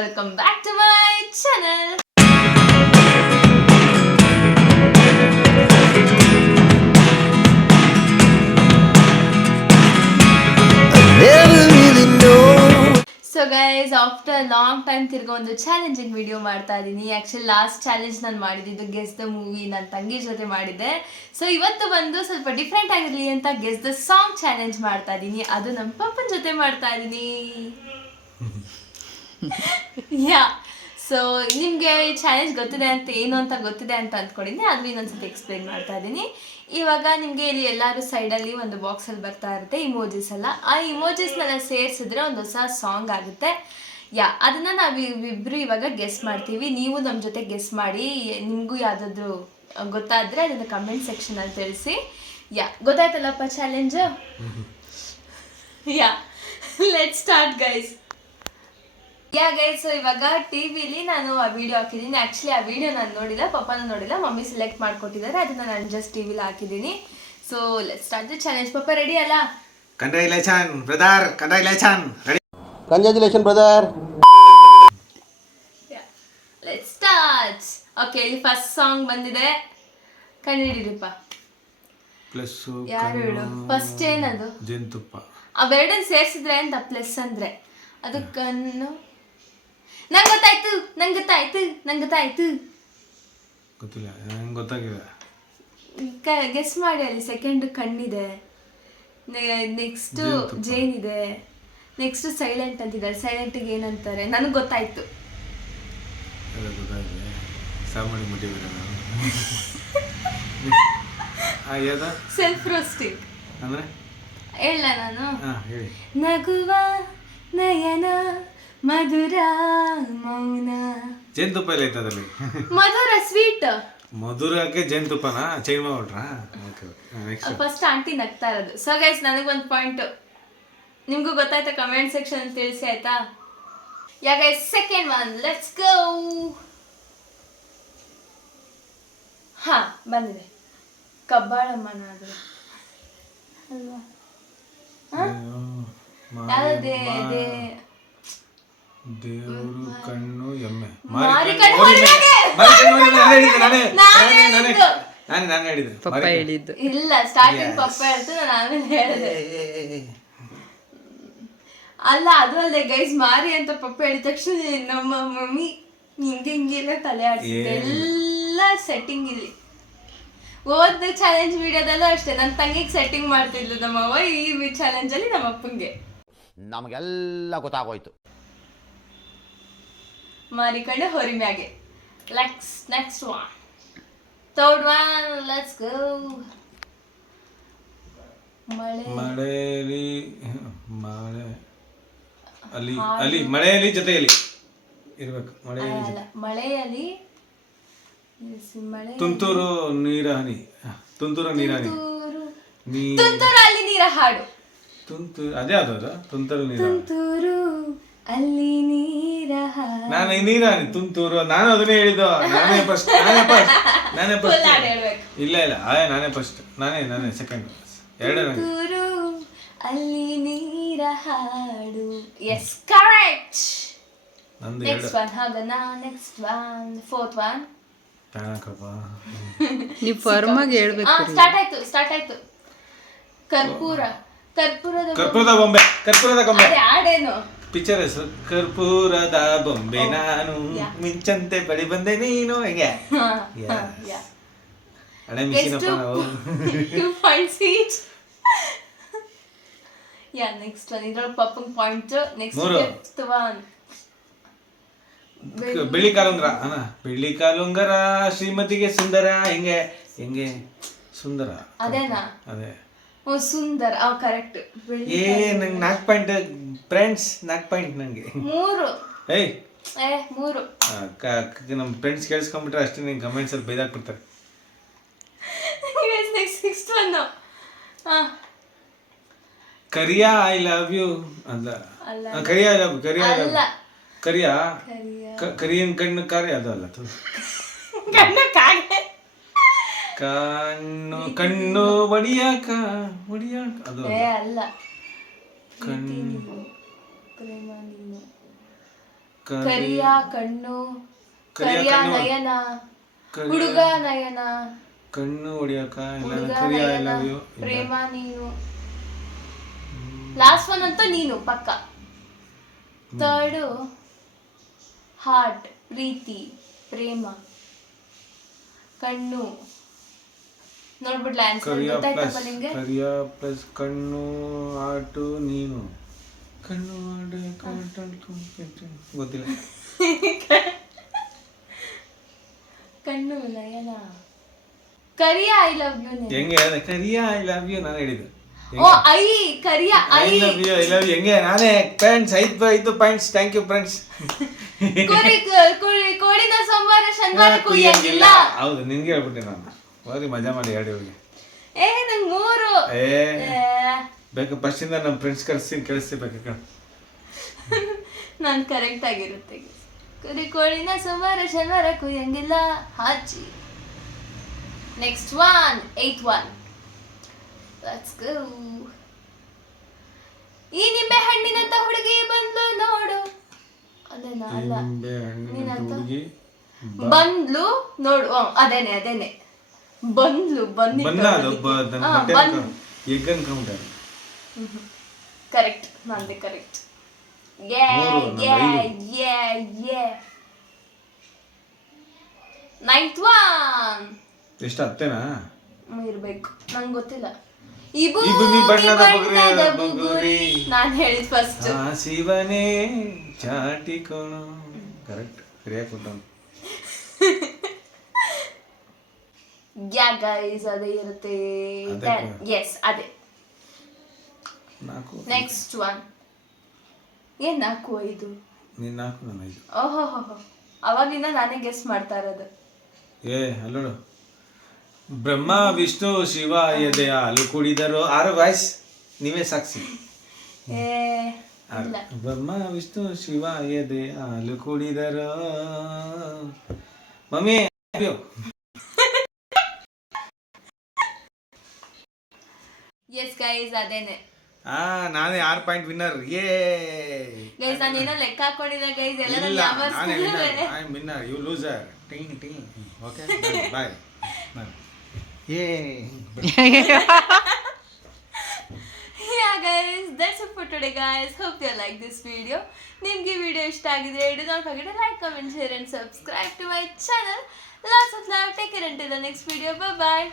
welcome back to my channel. So guys, after a long time ತಿರ್ಗಾ ಒಂದು challenging video ಮಾಡ್ತಾ ಇದ್ದೀನಿ. Actually last challenge ನಾನು ಮಾಡಿದ್ದು ಗೆಸ್ ದ ಮೂವಿ ನನ್ನ ತಂಗಿ ಜೊತೆ ಮಾಡಿದ್ದೆ. ಸೊ ಇವತ್ತು ಬಂದು ಸ್ವಲ್ಪ ಡಿಫ್ರೆಂಟ್ ಆಗಿರಲಿ ಅಂತ ಗೆಸ್ ದ ಸಾಂಗ್ ಚಾಲೆಂಜ್ ಮಾಡ್ತಾ ಇದ್ದೀನಿ. ಅದು ನಮ್ಮ ಪಪ್ಪನ ಜೊತೆ ಮಾಡ್ತಾ ಇದ್ದೀನಿ. ಯಾ ಸೊ ನಿಮಗೆ ಈ ಚಾಲೆಂಜ್ ಗೊತ್ತಿದೆ ಅಂತ ಏನು ಅಂತ ಗೊತ್ತಿದೆ ಅಂತ ಅಂದ್ಕೊಂಡಿದ್ದೆ. ಅದು ಇನ್ನೊಂದ್ಸತಿ ಎಕ್ಸ್ಪ್ಲೇನ್ ಮಾಡ್ತಾ ಇದ್ದೀನಿ. ಇವಾಗ ನಿಮಗೆ ಇಲ್ಲಿ ಎಲ್ಲರೂ ಸೈಡಲ್ಲಿ ಒಂದು ಬಾಕ್ಸಲ್ಲಿ ಬರ್ತಾ ಇರುತ್ತೆ ಇಮೋಜಿಸ್ ಎಲ್ಲ. ಆ ಇಮೋಜಿಸ್ನೆಲ್ಲ ಸೇರಿಸಿದ್ರೆ ಒಂದು ಹೊಸ ಸಾಂಗ್ ಆಗುತ್ತೆ. ಅದನ್ನು ನಾವು ಇಬ್ಬರು ಇವಾಗ ಗೆಸ್ ಮಾಡ್ತೀವಿ. ನೀವು ನಮ್ಮ ಜೊತೆ ಗೆಸ್ ಮಾಡಿ. ನಿಮಗೂ ಯಾವುದಾದ್ರೂ ಗೊತ್ತಾದರೆ ಅದನ್ನು ಕಮೆಂಟ್ ಸೆಕ್ಷನಲ್ಲಿ ತಿಳಿಸಿ. ಗೊತ್ತಾಯ್ತಲ್ಲಪ್ಪ challenge? Let start guys. Guys, ಇವಾಗ ಟಿವಿಲಿ ನಾನು ಆ ವಿಡಿಯೋ ಹಾಕಿದ್ದೀನಿ. ಆ್ಯಕ್ಚುಲಿ ಆ ವಿಡಿಯೋ ನಾನು ನೋಡಿಲ್ಲ, ಪಪ್ಪನೂ ನೋಡಿಲ್ಲ, ಮಮ್ಮಿ ಸೆಲೆಕ್ಟ್ ಮಾಡ್ಕೊಟ್ಟಿದ್ದಾರೆ. ಅದನ್ನು ನಾನು ಜಸ್ಟ್ ಟಿವಿಲಿ ಹಾಕಿದ್ದೀನಿ. So let start the challenge. ಪಪ್ಪ ರೆಡಿ ಅಲ್ಲ? Congratulation brother, congratulation. Ready? Congratulation brother. Let start. Okay, ಇಲ್ಲಿ ಫಸ್ಟ್ ಸಾಂಗ್ ಬಂದಿದೆ. ಕಂಡಿಡಿರಿಪ್ಪ. ಪ್ಲಸ್ ಯಾರು ಹೇಳು ಫಸ್ಟ್? ಏನದು? ಜೇನುತುಪ್ಪ. ಅವೆರಡನ್ನು ಸೇರಿಸಿದ್ರೆ ಅಂತ ಪ್ಲಸ್ ಅಂದರೆ ಅದು ಕಣ್ಣು. ನಂಗೆ ಗೊತ್ತಾಯ್ತು, ನಂಗೆ ಗೊತ್ತಾಯ್ತು, ನಂಗೆ ಗೊತ್ತಾಯ್ತು. ಗೊತ್ತಿಲ್ಲ, ನಂಗೆ ಗೊತ್ತಾಗಿದೆ. ಗೆಸ್ ಮಾಡಿ. ಅಲ್ಲಿ ಸೆಕೆಂಡ್ ಕಣ್ಣಿದೆ, ನೆಕ್ಸ್ಟ್ ಜೇನಿದೆ, ನೆಕ್ಸ್ಟ್ ಸೈಲೆಂಟ್ ಅಂತಿದ್ದಾರೆ. ಸೈಲೆಂಟಿಗೆ ಏನಂತಾರೆ ನನಗೆ ಗೊತ್ತಾಯ್ತು. ಗೊತ್ತಾಗಿದೆ, ಸಾಮಾನ್ಯ ಮುಟ್ಟಿದ್ದೀರ ನಾನು. ಸೆಲ್ಫ್ ರೋಸ್ಟಿಂಗ್ ಅಂದರೆ ಹೇಳ ನಾನು. ಹೇಳಿ. ನಗುವ ನಯನ ಮಧುರ ಮೌನ. ಜೇನುತುಪ್ಪ ಎಲ್ಲ ಐತೆ ಅದರಲ್ಲಿ. ಮಧುರ ಸ್ವೀಟ್. ಮಧುರಕ್ಕೆ ಜೇನುತುಪ್ಪನ ಚೇಂಜ್ ಮಾಡ್ಬಿಟ್ರಾ? ಓಕೆ, ಫಸ್ಟ್ ಆಂಟಿ ನಗ್ತಾ ಇರೋದು. ಸೊ ಗೈಸ್, ನನಗೊಂದು ಪಾಯಿಂಟ್. ನಿಮಗೂ ಗೊತ್ತಾಯ್ತಾ? ಕಮೆಂಟ್ ಸೆಕ್ಷನ್ ತಿಳಿಸಿ ಆಯ್ತಾ? Guys, second one, let's go. ಬಂದಿದೆ. ಕಬ್ಬಾಳಮ್ಮನ ಅದು ಅಲ್ವಾ? ದೇವರು ಕಣ್ಣು ಎಮ್ಮೆ. ನಾನು ಹೇಳಿದ್ದು ಪಪ್ಪ ಹೇಳಿದ್ದು ಇಲ್ಲ. ಸ್ಟಾರ್ಟಿಂಗ್ ಪಪ್ಪ ಹೇಳ್ತು, ನಾನು ಆಮೇಲೆ ಹೇಳಿದೆ. ಅಲ್ಲ, ಅದು ಅಲ್ಲದೆ ಗೈಸ್, ಮಾರಿ ಅಂತ ಪಪ್ಪ ಹೇಳಿದ ತಕ್ಷಣ ನಮ್ಮ ಮಮ್ಮಿ ಹಿಂಗೆಲ್ಲ ತಲೆ ಆಡ್ಸಿದೆ. ಎಲ್ಲ ಸೆಟ್ಟಿಂಗ್ ಇಲ್ಲಿ. ಓದ್ ಚಾಲೆಂಜ್ ವಿಡಿಯೋದಲ್ಲೂ ಅಷ್ಟೇ ನನ್ನ ತಂಗಿಗೆ ಸೆಟ್ಟಿಂಗ್ ಮಾಡ್ತಿದ್ಲು ನಮ್ಮವ್ವ. ಈ ಚಾಲೆಂಜ್ ಅಲ್ಲಿ ನಮ್ಮ ಅಪ್ಪಂಗೆ ನಮಗೆಲ್ಲ ಗೊತ್ತಾಗೋಯ್ತು. ಮಾರಿಕಂಡು ಹೊರಿಮ್ಯಾಗೆ. Next one, third one, let's go. ಮಳೆಯಲ್ಲಿ ಮಳೆ ಅಲ್ಲಿ ಅಲ್ಲಿ ಮಳೆಯಲ್ಲಿ ಜೊತೆಯಲ್ಲಿ ಇರ್ಬೇಕು. ಮಳೆಯಲ್ಲಿ ತುಂತುರು ನೀರ ಹನಿ. ತುಂತುರು ನೀರ ಹನಿ. ತುಂತುರು ಅಲ್ಲಿ ನೀರ ಹಾಡು. ತುಂತುರು ಅದೇ ಅದು. ತುಂತುರು ನೀರ. ತುಂತುರು ಅಲ್ಲಿ ನೀರ ಹಾಡು. ನಾನು ನೀರ ಹನಿ ತುಂತುರು. ನಾನು ಅದನ್ನೇ ಹೇಳಿದ್ದು. ನಾನೇ ಫಸ್ಟ್. ಇಲ್ಲ ನಾನೇ ಫಸ್ಟ್. ನಾನೇ ಸೆಕೆಂಡ್. ತುಂತುರು ಅಲ್ಲಿ ನೀರ ಹಾಡು. Yes, correct. ನಂದು ನೆಕ್ಸ್ಟ್ ಒನ್ ಹಾಗನ. Next one, fourth one. ನೀವು ಫರ್ಮಾಗಿ ಹೇಳ್ಬೇಕು. ಸ್ಟಾರ್ಟ್ ಆಯ್ತು. ಕರ್ಪೂರದ ಬೊಂಬೆ. ಆಡೇನು ಪಿಕ್ಚರ್ ಹೆಸರು ಕರ್ಪೂರದ ಬೊಂಬೆ. ನಾನು ಮಿಂಚಂತೆ ಬಳಿ ಬಂದೆ ನೀನು. ಹೆಂಗೆ ಹಳೆ ಮಿಷಿನಪ್ಪ ನಾವು. 2 points each. ನೆಕ್ಸ್ಟ್ ಒನ್ ಇದ್ರೊಳಗೆ ಪಪ್ಪಂಗ್ ಪಾಯಿಂಟ್. ನೆಕ್ಸ್ಟ್ ಫಿಫ್ತ್ ಒನ್, ಬೆಳ್ಳಿ ಕಾಲುಂಗರ. ಬೆಳ್ಳಿ ಕಾಲುಂಗರ ಶ್ರೀಮತಿಗೆ ಸುಂದರ. ಹೆಂಗೆ ಸುಂದರ. ಅದೇನಾ? ಅದೇ ಸುಂದರ. ಕರೆಕ್ಟ್. ನಂಗೆ 4 ಪಾಯಿಂಟ್ ಫ್ರೆಂಡ್ಸ್. 4 ಪಾಯಿಂಟ್ ನಂಗೆ. 3 ನಮ್ಮ ಫ್ರೆಂಡ್ಸ್ ಕೇಳಿಸ್ಕೊಂಡ್ಬಿಟ್ರೆ ಅಷ್ಟೇ. ನಿಂಗೆ ಕಮೆಂಟ್ಸ್ ಅಲ್ಲಿ ಬೈದಾಕ್ಬಿಡ್ತಾರೆ. ನೆಕ್ಸ್ಟ್ ಒನ್, ಕರಿಯಾ ಐ ಲವ್ ಯು ಅಲ್ಲ. ಕರಿಯಾ ಐ ಲವ್ ಕರಿಯಾ ಕರಿಯನ್ ಕಣ್ಣು ಕಾರ್ಯ ಅದಲ್ಲ. ಕಣ್ಣು ಒಡಿಯಾಕ ಅದು ಅಲ್ಲ. ಕಣ್ಣು ಕರಿಯ ಕಣ್ಣು, ಕರಿಯ ಕರಿಯ ಕಣ್ಣು. ನಯನ, ಕರಿಯ- ಹುಡುಗ ನಯನ, ಕಣ್ಣು ಹೊಡಿಯಕ ಇಲ್ಲ ಹುಡುಗ ಕರಿಯ ಐ ನಯನ, ಲವ್ ಯು. ಪ್ರೇಮ ನೀನು. ಲಾಸ್ಟ್ ಒನ್ ಅಂತೂ ನೀನು ಪಕ್ಕ. ಥರ್ಡು ಹಾರ್ಟ್, ಪ್ರೀತಿ, ಪ್ರೇಮ, ಕಣ್ಣು. ನೋಡ್ಬಿಡ್ಲ ಆನ್ಸರ್ ಕರಿಯ ಗೊತ್ತಾಯ್ತಪ್ಪ ಪ್ಲಸ್ ನಿಮ್ಗೆ? ಕರಿಯ ಪ್ಲಸ್ ಕಣ್ಣು ಆಟು ನೀನು. ಕಣ್ಣು ಆಟು ಗೊತ್ತಿಲ್ಲ. ಕಣ್ಣು ನಯನ, ಕರಿಯ ಐ ಲವ್ ಯು. ಹೆಂಗೆ ಹೇಳಿದೆ? ಕರಿಯ ಐ ಲವ್ ಯು ನಾನು ಹೇಳಿದ್ದು. ಓ ಐ, ಕರಿಯ I I. Love you, I love you ಹೆಂಗೆ? ನಾನೇ friends 5 points. Thank you friends. ಕೋಳಿನ ಸೋಮವಾರ ಶನಿವಾರ ಕುಯ್ಯಂಗಿಲ್ಲ. ಹೌದು, ನಿನ್ಗೆ ಹೇಳ್ಬಿಟ್ಟೆ ನಾನು. ಹೋಗಿ ಮಜಾ ಮಾಡಿ ಹೇಳಿ ಹೋಗಿ. ನಂಗೆ 3. ಬೇಕು ಫಸ್ಟಿಂದ ನಮ್ಮ ಫ್ರೆಂಡ್ಸ್ ಕೇಳಿಸ್ಬೇಕು. ನಾನು ಕರೆಕ್ಟ್ ಆಗಿರುತ್ತೆ. ಕೋಳಿನ ಸೋಮವಾರ ಶನಿವಾರ ಕುಯ್ಯಂಗಿಲ್ಲ ಹಾಚಿ. Next one, 8th one. Let's go. ಈ ನಿಂಬೆ ಹಣ್ಣಿನಂತ ಹುಡುಗಿ ಬಂದ್ಲು ನೋಡು. ಅದೇನಾ? ಅಲ್ಲ, ನೀನಂತ ಬಂದ್ಲು ನೋಡು. ಅದೇನೆ ಬಂದ್ಲು ಕರೆಕ್ಟ್. ನಂದೆ ಕರೆಕ್ಟ್. ನೈನ್ತ್ ಒನ್ ಎಷ್ಟು ಹತ್ತೇನಾ ಇರ್ಬೇಕು, ನಂಗೆ ಗೊತ್ತಿಲ್ಲ. ಇಬುನಿ ಬಣ್ಣದ ಬುಗುರಿ. ನಾನು ಹೇಳಿದ್ ಫಸ್ಟ್. ಶಿವನೇ ಚಾಟಿಕೋಣ. ಕರೆಕ್ಟ್, ಸರಿಯಾಗಿ ಕೊಟ್ಟವನು. ಗೈಸ್ ಅದೇ ಇರುತ್ತೆ. ಎಸ್ ಅದೇ. Next one. ಏನ್ 4, 5? ನೀನ್ 4 ನಾನು 5. ಓಹೋ, ಅವಾಗಿಂದ ನಾನೇ ಗೆಸ್ ಮಾಡ್ತಾ ಇರೋದು. ಅಲ್ಲೋಡು. ಬ್ರಹ್ಮ ವಿಷ್ಣು ಶಿವ ಎದೆ ಹಾಲು ಕುಡಿದರು. 6 ವಾಯ್ಸ್ ನೀವೇ ಸಾಕ್ಷಿ. ಬ್ರಹ್ಮ ವಿಷ್ಣು ಶಿವ ಎದೆ ಹಾಲು ಕುಡಿದರು. ಮಮ್ಮಿ ಎಸ್ ಗೈಸ್ ಅದೇನೆ. ನಾನೇ 6 ಪಾಯಿಂಟ್ ವಿನ್ನರ್. ಗೈಸ್ ನಾನು ಏನೋ ಲೆಕ್ಕ ಹಾಕೊಂಡಿದ್ದೆ ಗೈಸ್. ಎಲ್ಲ ಇಲ್ಲ, ನಾನೇ winner. I am winner, you loser. Okay, bye. Yeah guys, that's it for today guys. Hope you like this video. ನಿಮ್ಗೆ ವಿಡಿಯೋ ಇಷ್ಟ ಆಗಿದ್ರೆ do not forget to like, comment, share and subscribe to my channel. Lots of love. Take care until the next video. Bye bye.